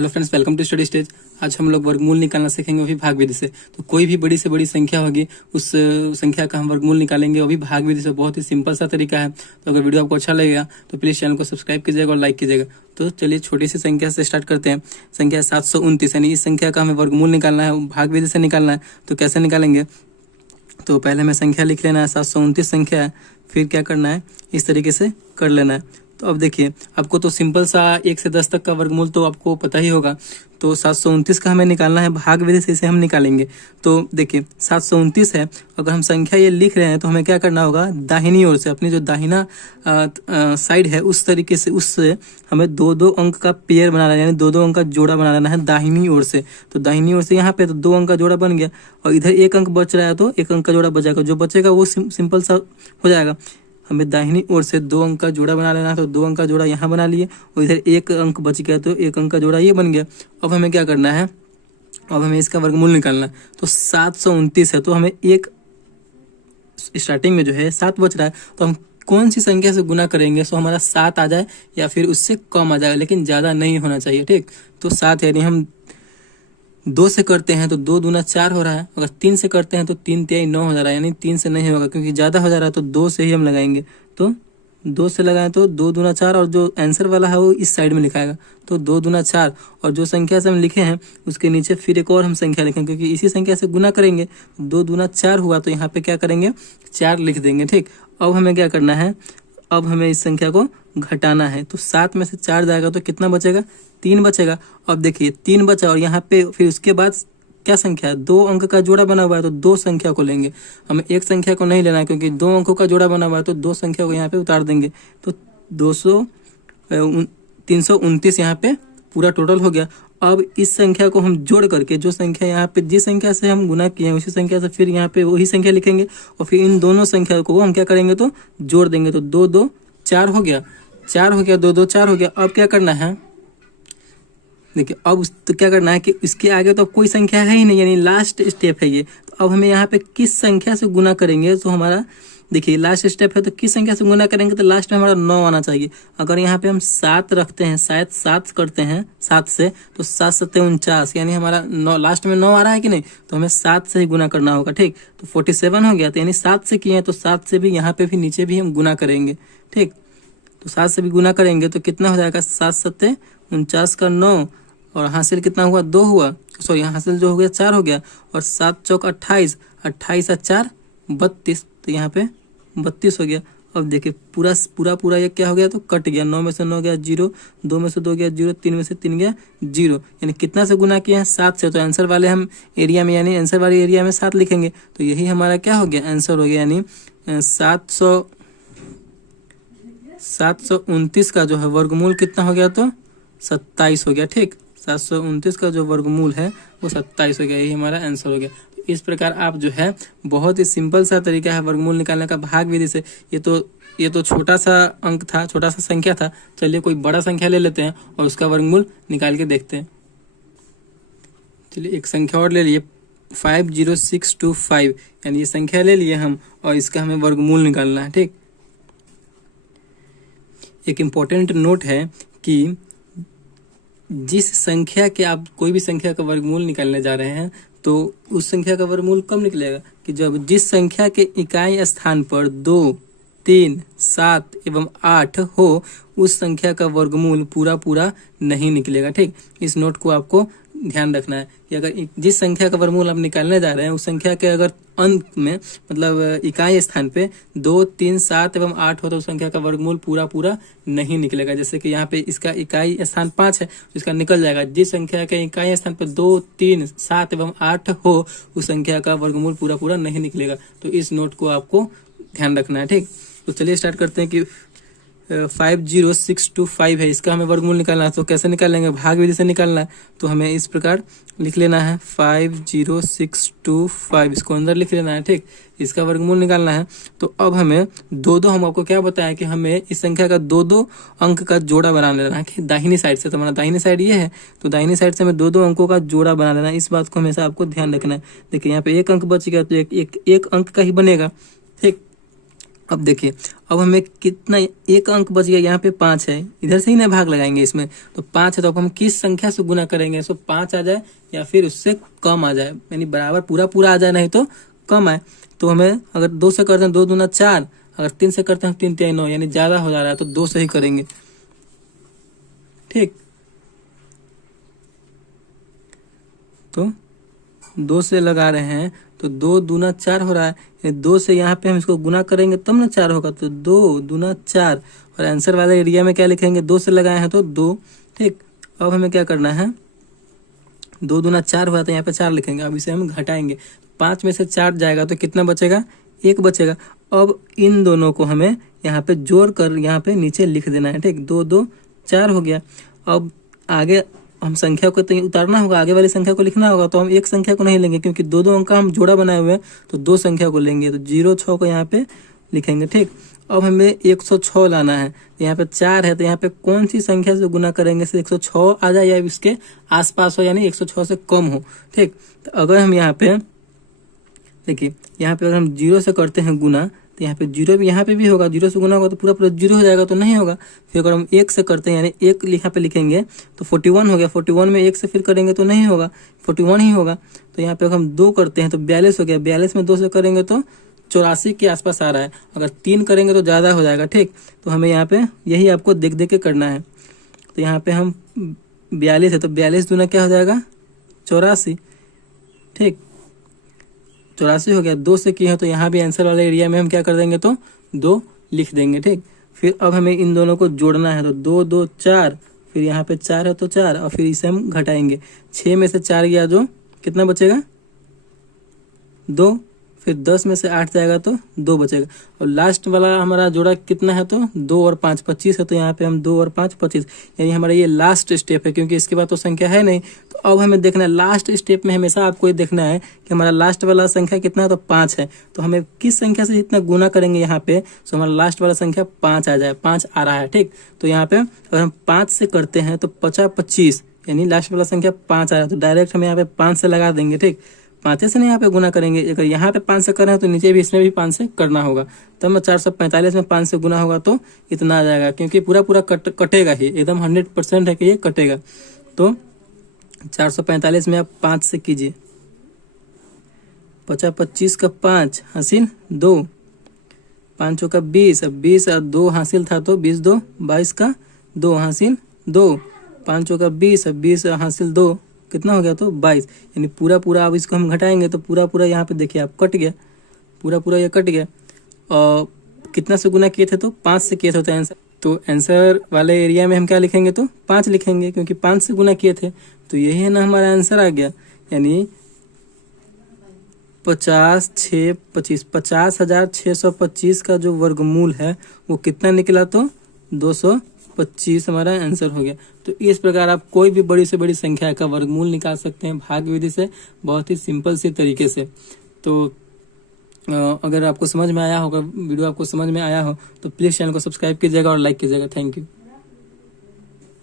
Hello friends, welcome to study stage. आज हम लोग वर्गमूल निकालना सीखेंगे, वो भी भाग विधि से। तो कोई भी बड़ी से बड़ी संख्या होगी, उस संख्या का हम वर्गमूल निकालेंगे, वो भी भाग विधि से। बहुत ही सिंपल सा तरीका है। तो अगर वीडियो आपको अच्छा लगेगा तो प्लीज चैनल को सब्सक्राइब कीजिएगा और लाइक कीजिएगा। तो चलिए छोटी सी संख्या से स्टार्ट करते हैं। संख्या 729, यानी इस संख्या का हमें वर्गमूल निकालना है, भाग विधि से निकालना है। तो कैसे निकालेंगे? तो पहले हमें संख्या लिख लेना है, 729 संख्या है। फिर क्या करना है, इस तरीके से कर लेना है। तो अब देखिए, आपको तो सिंपल सा 1 से 10 तक का वर्गमूल तो आपको पता ही होगा। तो 729 का हमें निकालना है, भाग विधि से इसे हम निकालेंगे। तो देखिए 729 है, अगर हम संख्या ये लिख रहे हैं तो हमें क्या करना होगा, दाहिनी ओर से, अपनी जो दाहिना साइड है उस तरीके से, उससे हमें 2-2 अंक का पेयर बनाना है, यानी 2-2 अंक का जोड़ा बना लेना है दाहिनी ओर से। तो दाहिनी ओर से यहाँ पे तो 2 अंक का जोड़ा बन गया, और इधर 1 अंक बच रहा है तो 1 अंक का जोड़ा बचेगा। जो बचेगा वो सिंपल सा हो जाएगा। हमें दाहिनी ओर से 2 अंक का जोड़ा बना लेना है, तो 2 अंक का जोड़ा यहाँ बना लिए, और इधर 1 अंक बच गया तो 1 अंक का जोड़ा ये बन गया। अब हमें क्या करना है, अब हमें इसका वर्गमूल निकालना है। तो 729 है, तो हमें एक स्टार्टिंग में जो है 7 बच रहा है, तो हम कौन सी संख्या से गुना करेंगे तो हमारा 7 आ जाए या फिर उससे कम आ जाएगा, लेकिन ज़्यादा नहीं होना चाहिए। ठीक, तो 7 यानी हम 2 से करते हैं तो 2 दूना 4 हो रहा है। अगर 3 से करते हैं तो 3 तिहाई 9 हो जा रहा है, यानी 3 से नहीं होगा क्योंकि ज़्यादा हो जा रहा है। तो 2 से ही हम लगाएंगे। तो 2 से लगाएं तो 2 दूना 4, और जो आंसर वाला है वो इस साइड में लिखाएगा। तो 2 दूना 4, और जो संख्या से हम लिखे हैं उसके नीचे फिर एक और हम संख्या लिखेंगे, क्योंकि इसी संख्या से गुना करेंगे। 2 दूना 4 हुआ, तो यहाँ पे क्या करेंगे, 4 लिख देंगे। ठीक, अब हमें क्या करना है, अब हमें इस संख्या को घटाना है। तो 7 में से 4 जाएगा तो कितना बचेगा, 3 बचेगा। अब देखिए 3 बचा, और यहाँ पे फिर उसके बाद क्या संख्या है, 2 अंक का जोड़ा बना हुआ है, तो 2 संख्या को लेंगे। हमें एक संख्या को नहीं लेना है, क्योंकि 2 अंकों का जोड़ा बना हुआ है, तो 2 संख्या को यहाँ पे उतार देंगे। तो 329 यहाँ पे पूरा टोटल हो गया। अब इस संख्या को हम जोड़ करके, जो संख्या यहाँ पे जिस संख्या से हम गुना किए हैं उसी संख्या से फिर यहाँ पे वही संख्या लिखेंगे, और फिर इन दोनों संख्या को हम क्या करेंगे, तो जोड़ देंगे। तो 2 2 4 हो गया, 4 हो गया, 2 2 4 हो गया। अब क्या करना है, देखिए अब तो क्या करना है कि इसके आगे तो कोई संख्या है ही नहीं, यानी लास्ट स्टेप है ये। तो अब हमें यहाँ पे किस संख्या से गुना करेंगे, तो हमारा देखिए लास्ट स्टेप है, तो किस संख्या से गुना करेंगे, तो लास्ट में हमारा 9 आना चाहिए। अगर यहाँ पे हम 7 रखते हैं, शायद 7 करते हैं 7 से, तो 7 7 49, यानी हमारा 9, लास्ट में 9 आ रहा है कि नहीं, तो हमें 7 से ही गुना करना होगा। ठीक, तो 47 हो गया, तो यानी 7 से किए हैं तो 7 से भी यहाँ पे भी नीचे भी हम गुना करेंगे। ठीक, तो 7 से भी गुना करेंगे तो कितना हो जाएगा, 7 7 49 का 9, और हासिल कितना हुआ, 2 हुआ, सॉरी हासिल जो हो गया 4 हो गया, और 7 चौक 28, 28 और 4 32, तो यहाँ पे 32 हो गया। अब देखिए पूरा ये क्या हो गया, तो कट गया। 9 में से 9 गया 0, 2 में से 2 गया 0, 3 में से 3 गया 0, यानी कितना से गुना किया है, 7 से। तो आंसर वाले हम एरिया में, यानी आंसर वाले एरिया में 7 लिखेंगे। तो यही हमारा क्या हो गया, आंसर हो गया, यानी 729 का जो है वर्गमूल कितना हो गया, तो 27 हो गया। ठीक, 729 का जो वर्गमूल है वो 27 हो गया, यही हमारा आंसर हो गया। इस प्रकार आप जो है, बहुत ही सिंपल सा तरीका है वर्गमूल निकालने का भाग विधि से। ये तो छोटा सा अंक था, छोटा सा संख्या था। चलिए कोई बड़ा संख्या ले लेते हैं और उसका वर्गमूल निकाल के देखते हैं। चलिए एक संख्या और ले लिए, 50625, यानी ये संख्या ले लिए हम, और इसका हमें वर्गमूल निकालना है। ठीक, एक इम्पोर्टेंट नोट है कि जिस संख्या के आप कोई भी संख्या का वर्गमूल निकालने जा रहे हैं, तो उस संख्या का वर्गमूल कब निकलेगा, कि जब जिस संख्या के इकाई स्थान पर 2, 3, 7 एवं 8 हो, उस संख्या का वर्गमूल पूरा नहीं निकलेगा। ठीक, इस नोट को आपको ध्यान रखना है कि अगर जिस संख्या का वर्गमूल आप निकालने जा रहे हैं, उस संख्या के अगर अंक में, मतलब इकाई स्थान पे 2, 3, 7 एवं 8 हो, तो उस संख्या का वर्गमूल पूरा नहीं निकलेगा। जैसे कि यहाँ पे इसका इकाई स्थान 5 है, तो इसका निकल जाएगा। जिस संख्या के इकाई स्थान पे 2, 3, 7 एवं 8 हो, उस संख्या का वर्गमूल पूरा नहीं निकलेगा। तो इस नोट को आपको ध्यान रखना है। ठीक, तो चलिए स्टार्ट करते हैं कि 50625 है, इसका हमें वर्गमूल निकालना है। तो कैसे निकालेंगे, भाग विधि से निकालना है। तो हमें इस प्रकार लिख लेना है 50625, इसको अंदर लिख लेना है। ठीक, इसका वर्गमूल निकालना है। तो अब हमें 2-2, हम आपको क्या बताया कि हमें इस संख्या का 2-2 अंक का जोड़ा बना लेना है कि दाहिनी साइड से। तो हमारा दाहिनी साइड ये है, तो दाहिनी साइड से हमें 2-2 अंकों का जोड़ा बना लेना है। इस बात को हमेशा आपको ध्यान रखना है। देखिए यहाँ पे 1 अंक बच गया, तो एक अंक का ही बनेगा। ठीक, अब देखिए, अब हमें कितना एक अंक बच गया, यहाँ पे 5 है, इधर से ही ना भाग लगाएंगे इसमें, तो 5 है, तो अब हम किस संख्या से गुना करेंगे? सो 5 आ जाए या फिर उससे कम आ जाए, यानी बराबर पूरा पूरा आ जाए, नहीं तो कम आए। तो हमें अगर 2 से करते हैं 2 दूना 4, अगर 3 से करते हैं 3 3 9, यानी ज्यादा हो जा रहा है तो 2 से ही करेंगे। ठीक, तो 2 से लगा रहे हैं तो 2 दूना 4 हो रहा है, 2 से यहाँ पे हम इसको गुना करेंगे तब ना 4 होगा, तो 2 दूना 4। और आंसर वाले एरिया में क्या लिखेंगे? 2 से लगाए हैं तो 2। ठीक, अब हमें क्या करना है? 2 दूना 4 हुआ तो यहाँ पे 4 लिखेंगे। अब इसे हम घटाएंगे, 5 में से 4 जाएगा तो कितना बचेगा? 1 बचेगा। अब इन दोनों को हमें यहाँ पे जोड़ कर यहाँ पे नीचे लिख देना है। ठीक, 2 2 4 हो गया। अब आगे हम संख्या को तो उतारना होगा, आगे वाली संख्या को लिखना होगा, तो हम एक संख्या को नहीं लेंगे क्योंकि 2 2 अंक का हम जोड़ा बनाए हुए हैं, तो 2 संख्या को लेंगे, तो 0 6 को यहाँ पे लिखेंगे। ठीक, अब हमें 106 लाना है, यहाँ पे 4 है, तो यहाँ पे कौन सी संख्या से गुना करेंगे से 106 आ जाए या इसके आसपास हो, यानी 106 से कम हो। ठीक, तो अगर हम यहाँ पे देखिए, यहाँ पे अगर हम 0 से करते हैं गुना, तो यहाँ पे 0 भी यहाँ पे भी होगा, 0 से गुना होगा तो पूरा पूरा 0 हो जाएगा, तो नहीं होगा। फिर अगर हम 1 से करते हैं, यानी 1 यहाँ पे लिखेंगे तो 41 हो गया, 41 में 1 से फिर करेंगे तो नहीं होगा, 41 ही होगा। तो यहाँ पे अगर हम 2 करते हैं तो 42 हो गया, 42 में 2 से करेंगे तो 84 के आसपास आ रहा है, अगर 3 करेंगे तो ज़्यादा हो जाएगा। ठीक, तो हमें यहाँ पे यही आपको देख देख के करना है। तो यहाँ पे हम 42 है, तो 42 दूना क्या हो जाएगा? 84। ठीक, 84 हो गया। 2 से किए हैं तो यहाँ भी आंसर वाले एरिया में हम क्या कर देंगे? तो 2 लिख देंगे। ठीक, फिर अब हमें इन दोनों को जोड़ना है, तो 2 2 4, फिर यहाँ पे 4 है तो 4, और फिर इसे हम घटाएंगे। 6 में से 4 गया जो कितना बचेगा? 2। फिर 10 में से 8 जाएगा तो 2 बचेगा। और लास्ट वाला हमारा जोड़ा कितना है? तो 2 और 5 25 है, तो यहाँ पे हम 2 और 5 25, यानी हमारा ये लास्ट स्टेप है, क्योंकि इसके बाद तो संख्या है नहीं। तो अब हमें देखना है, लास्ट स्टेप में हमेशा आपको ये देखना है कि हमारा लास्ट वाला संख्या कितना है? तो 5 है। तो हमें किस संख्या से इतना गुना करेंगे यहाँ पे तो हमारा लास्ट वाला संख्या 5 आ जाए, 5 आ रहा है। ठीक, तो यहाँ पे अगर हम 5 से करते हैं तो 50 25, यानी लास्ट वाला संख्या 5 आ रहा है, तो डायरेक्ट हम यहाँ पे 5 से लगा देंगे। ठीक, 5 से नहीं यहाँ पे गुना करेंगे, अगर यहाँ पे 5 से कर रहे हैं तो नीचे भी इसमें भी 5 से करना होगा, तब 445 में 5 से गुना होगा तो इतना आ जाएगा, क्योंकि पूरा पूरा कटेगा ही, एकदम 100% है कि ये कटेगा। तो 445 में आप 5 से कीजिए, 50 25 का 5 हासिल 2, 5 का 20, अब 20 और 2 हासिल था तो 20 2 22 का 2 हासिल 2, 5 का 20, अब 20 हासिल 2, कितना हो गया? तो 22, यानी पूरा पूरा अब इसको हम घटाएंगे तो पूरा पूरा यहाँ पे देखिए आप कट गया, पूरा पूरा ये कट गया। और कितना से गुना किए थे? तो 5 से किए थे, तो आंसर, तो आंसर वाले एरिया में हम क्या लिखेंगे? तो 5 लिखेंगे, क्योंकि 5 से गुना किए थे। तो यही है ना हमारा आंसर आ गया, यानी 50 6 25, 50,625 का जो वर्गमूल है वो कितना निकला? तो 225 हमारा आंसर हो गया। तो इस प्रकार आप कोई भी बड़ी से बड़ी संख्या का वर्गमूल निकाल सकते हैं भाग विधि से, बहुत ही सिंपल सी तरीके से। तो अगर आपको समझ में आया होगा, वीडियो आपको समझ में आया हो, तो प्लीज़ चैनल को सब्सक्राइब कीजिएगा और लाइक कीजिएगा। Thank you.